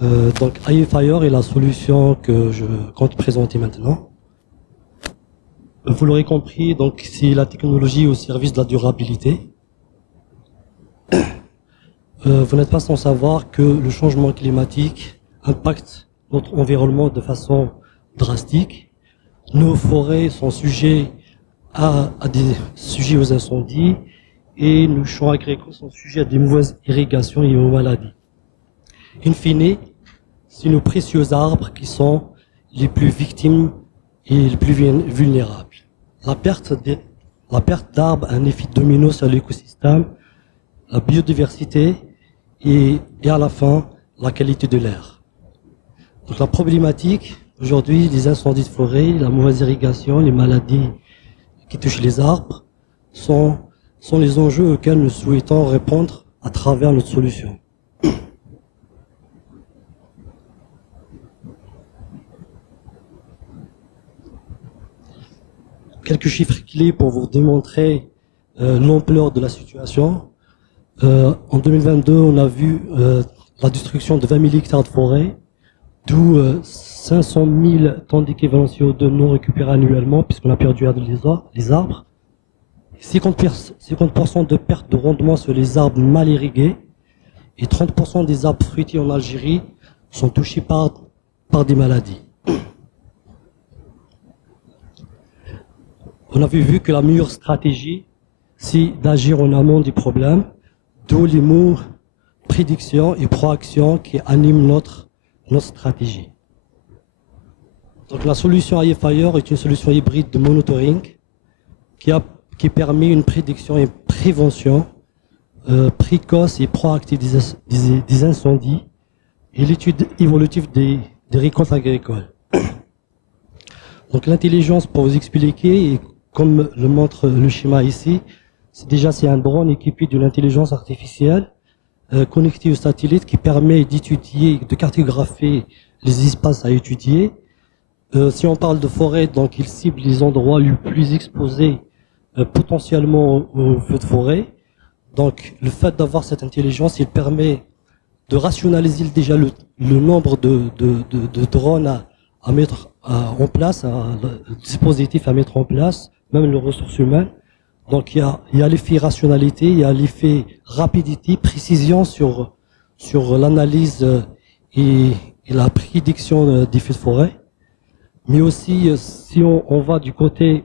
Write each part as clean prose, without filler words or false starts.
Donc iFire est la solution que je compte présenter maintenant. Vous l'aurez compris, donc c'est la technologie au service de la durabilité. Vous n'êtes pas sans savoir que le changement climatique impacte notre environnement de façon drastique. Nos forêts sont sujets à des sujets aux incendies et nos champs agricoles sont sujets à des mauvaises irrigations et aux maladies. In fine, c'est nos précieux arbres qui sont les plus victimes et les plus vulnérables. La perte d'arbres a un effet domino sur l'écosystème, la biodiversité et à la fin, la qualité de l'air. Donc la problématique, aujourd'hui, les incendies de forêt, la mauvaise irrigation, les maladies qui touchent les arbres sont les enjeux auxquels nous souhaitons répondre à travers notre solution. Quelques chiffres clés pour vous démontrer l'ampleur de la situation. En 2022, on a vu la destruction de 20 000 hectares de forêt, d'où 500 000 tonnes d'équivalent CO2 non récupérés annuellement, puisqu'on a perdu les arbres. 50% de perte de rendement sur les arbres mal irrigués, et 30% des arbres fruitiers en Algérie sont touchés par des maladies. On avait vu que la meilleure stratégie, c'est d'agir en amont des problèmes, d'où les mots prédiction et proaction qui animent notre stratégie. Donc la solution iFire est une solution hybride de monitoring qui permet une prédiction et une prévention précoce et proactive des incendies et l'étude évolutive des récoltes agricoles. Donc l'intelligence, pour vous expliquer, et comme le montre le schéma ici, c'est un drone équipé d'une intelligence artificielle connecté au satellite qui permet d'étudier, de cartographier les espaces à étudier. Si on parle de forêt, donc il cible les endroits les plus exposés potentiellement aux feux de forêt. Donc le fait d'avoir cette intelligence, il permet de rationaliser déjà le nombre de drones à mettre en place, le dispositif à mettre en place, même les ressources humaines. Donc il y a l'effet rationalité, il y a l'effet rapidité, précision sur l'analyse et la prédiction des feux de forêt. Mais aussi, si on va du côté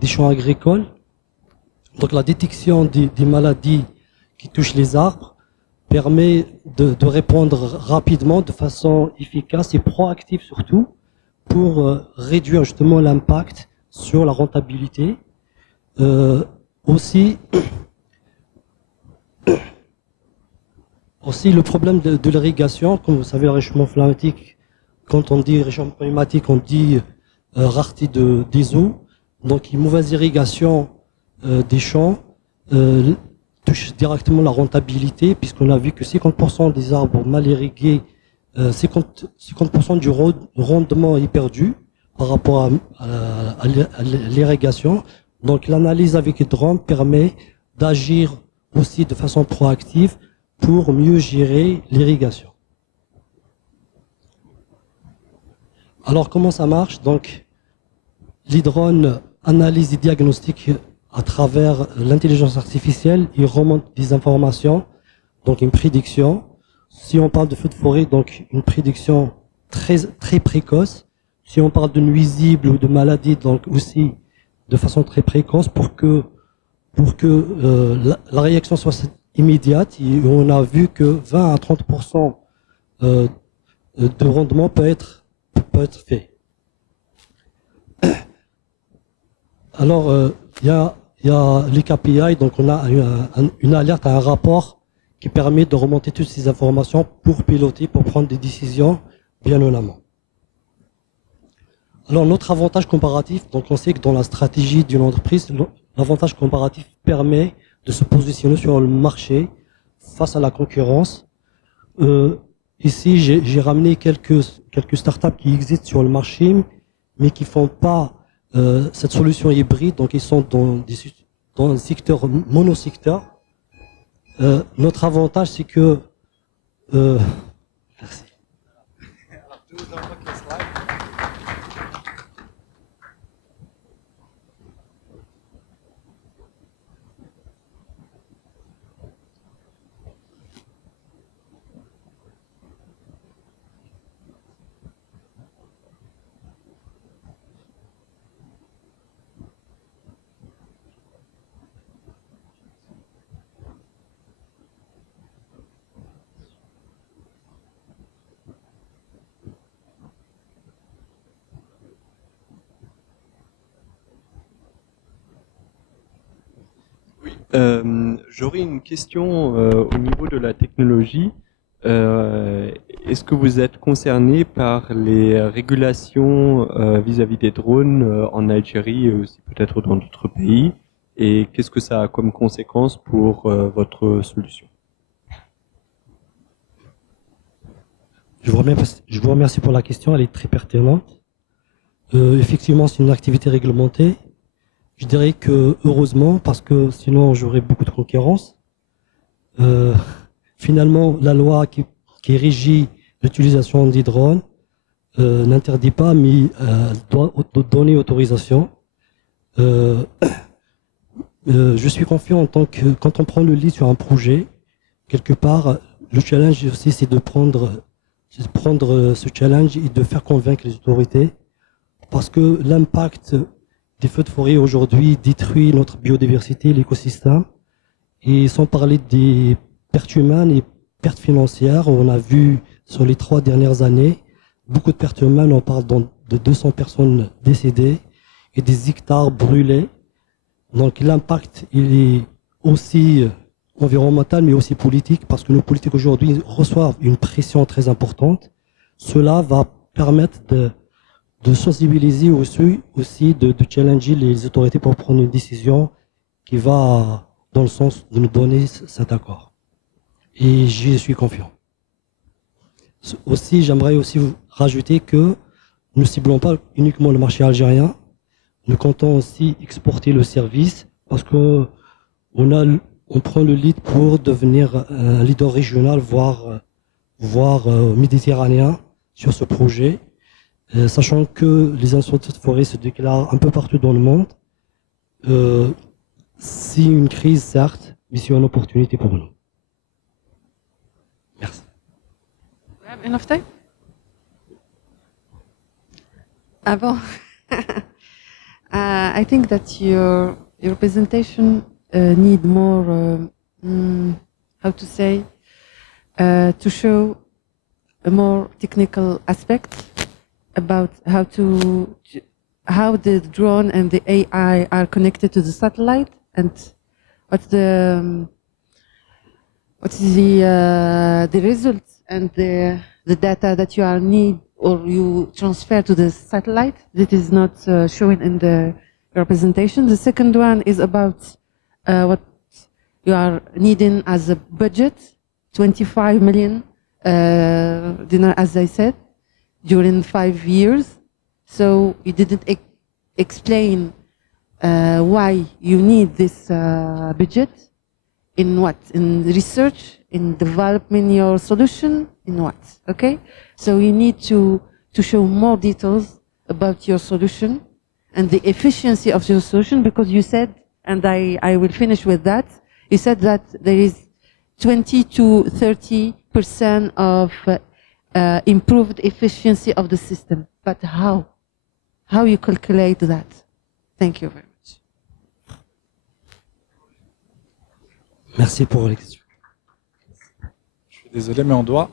des champs agricoles, donc la détection des maladies qui touchent les arbres permet de répondre rapidement, de façon efficace et proactive surtout, pour réduire justement l'impact sur la rentabilité. Aussi le problème de l'irrigation, comme vous savez, le réchauffement climatique, quand on dit réchauffement climatique, on dit rareté des eaux. Donc une mauvaise irrigation des champs touche directement la rentabilité, puisqu'on a vu que 50% des arbres mal irrigués, 50% du rendement est perdu par rapport à l'irrigation. Donc l'analyse avec les drones permet d'agir aussi de façon proactive pour mieux gérer l'irrigation. Alors comment ça marche? Donc les drones analysent et diagnostiquent à travers l'intelligence artificielle, ils remontent des informations, donc une prédiction. Si on parle de feux de forêt, donc une prédiction très précoce. Si on parle de nuisibles ou de maladies, donc aussi de façon très précoce pour que la réaction soit immédiate. Et on a vu que 20 à 30% de rendement peut être fait. Alors, il y a les KPI, donc on a une alerte, un rapport qui permet de remonter toutes ces informations pour piloter, pour prendre des décisions bien en amont. Alors notre avantage comparatif, donc on sait que dans la stratégie d'une entreprise, l'avantage comparatif permet de se positionner sur le marché face à la concurrence. Ici, j'ai ramené quelques startups qui existent sur le marché, mais qui font pas cette solution hybride, donc ils sont dans un secteur monosecteur. Notre avantage, c'est que Euh, merci. J'aurais une question au niveau de la technologie. Est-ce que vous êtes concerné par les régulations vis-à-vis des drones en Algérie et aussi peut-être dans d'autres pays? Et qu'est-ce que ça a comme conséquence pour votre solution? Je vous remercie pour la question, elle est très pertinente. Effectivement, c'est une activité réglementée. Je dirais que heureusement, parce que sinon j'aurais beaucoup de concurrence. Euh, Finalement, la loi qui régit l'utilisation des drones n'interdit pas, mais doit donner autorisation. Euh, je suis confiant en tant que quand on prend le lead sur un projet, quelque part, le challenge aussi, c'est de prendre ce challenge et de faire convaincre les autorités, parce que l'impact des feux de forêt aujourd'hui détruit notre biodiversité, l'écosystème, et sans parler des pertes humaines et pertes financières, on a vu sur les 3 dernières années beaucoup de pertes humaines, on parle de 200 personnes décédées et des hectares brûlés. Donc l'impact, il est aussi environnemental, mais aussi politique, parce que nos politiques aujourd'hui reçoivent une pression très importante. Cela va permettre de sensibiliser aussi de challenger les autorités pour prendre une décision qui va dans le sens de nous donner cet accord. Et j'y suis confiant. Aussi, j'aimerais aussi vous rajouter que nous ne ciblons pas uniquement le marché algérien, nous comptons aussi exporter le service parce que on prend le lead pour devenir un leader régional, voire méditerranéen sur ce projet, sachant que les incendies de forêt se déclarent un peu partout dans le monde. Euh, c'est une crise, certes, mais c'est une opportunité pour nous. Merci. We have enough time? Bon. I think that your presentation need more, how to say, to show a more technical aspect about how the drone and the AI are connected to the satellite and what's the results and the data that you are need or you transfer to the satellite that is not shown in the representation. The second one is about what you are needing as a budget, 25 million dinar, as I said, during 5 years. So you didn't explain why you need this budget. In what? In research, in developing your solution, in what? Okay? So you need to show more details about your solution and the efficiency of your solution, because you said, and I will finish with that, you said that there is 20 to 30% of improved efficiency of the system. But how? How you calculate that? Thank you very much. Merci pour les questions. Je suis désolé, mais on doit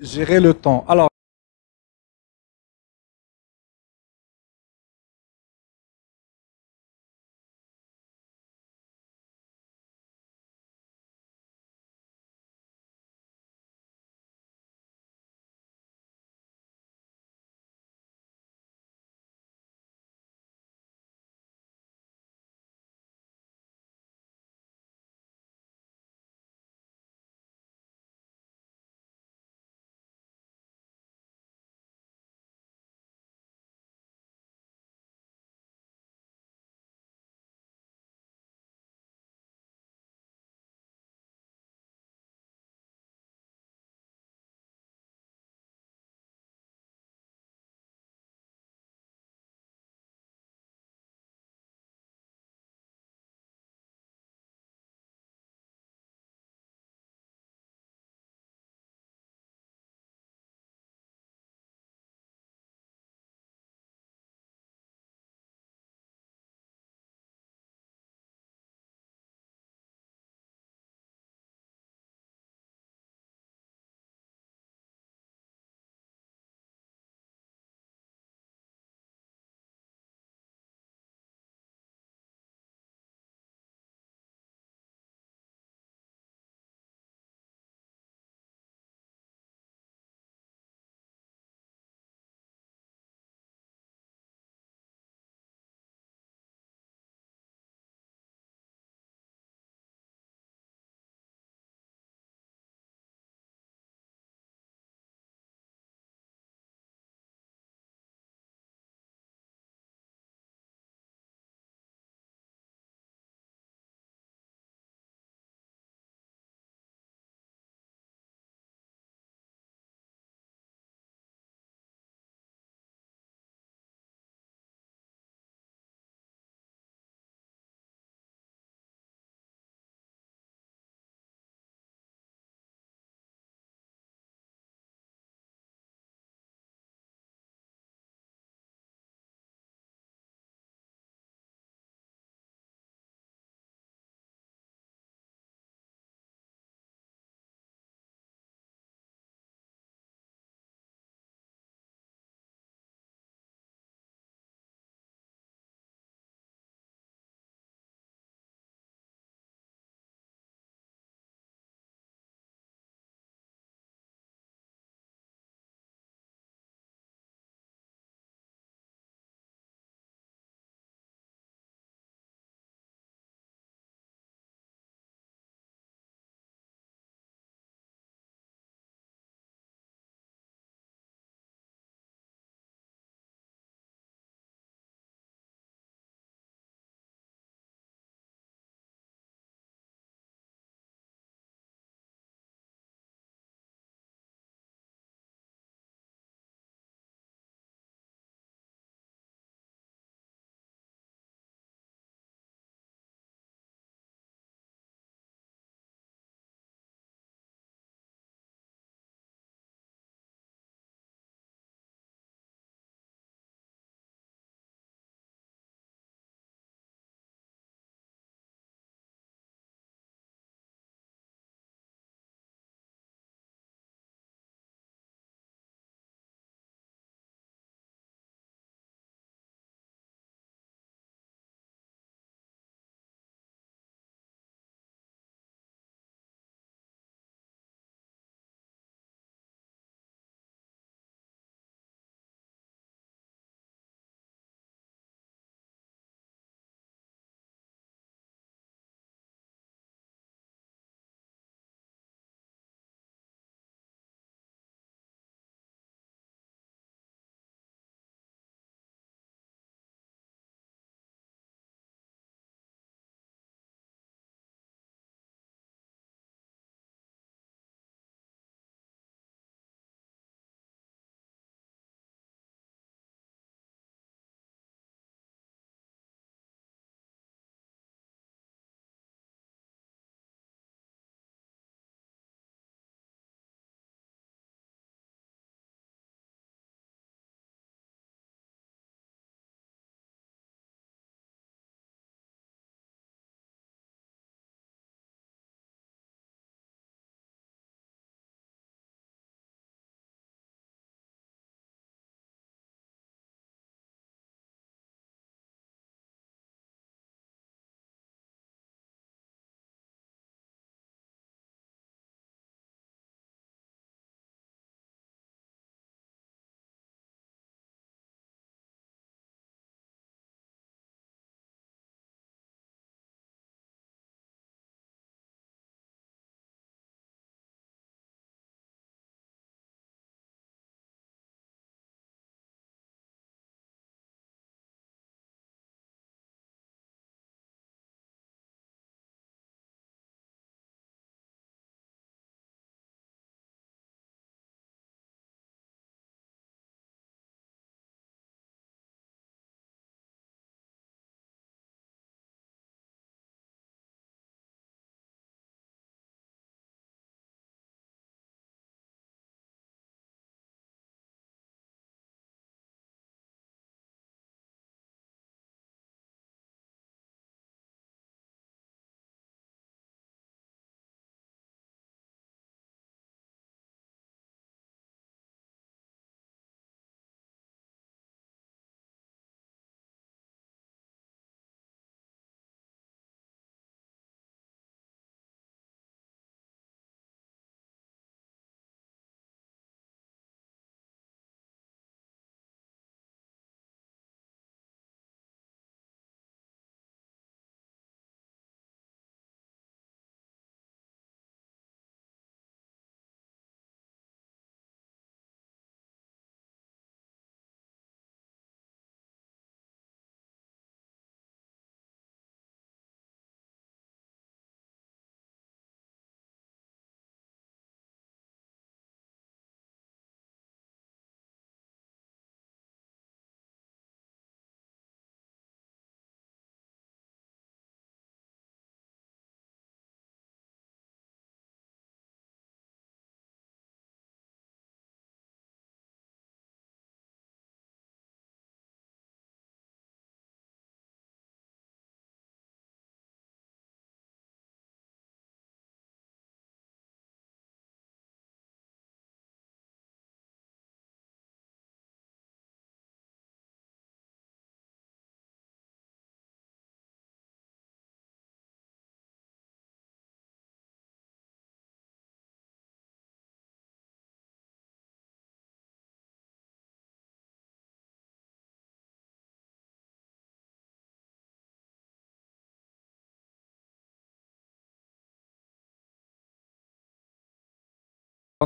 gérer le temps. Alors,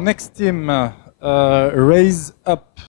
Next team, raise up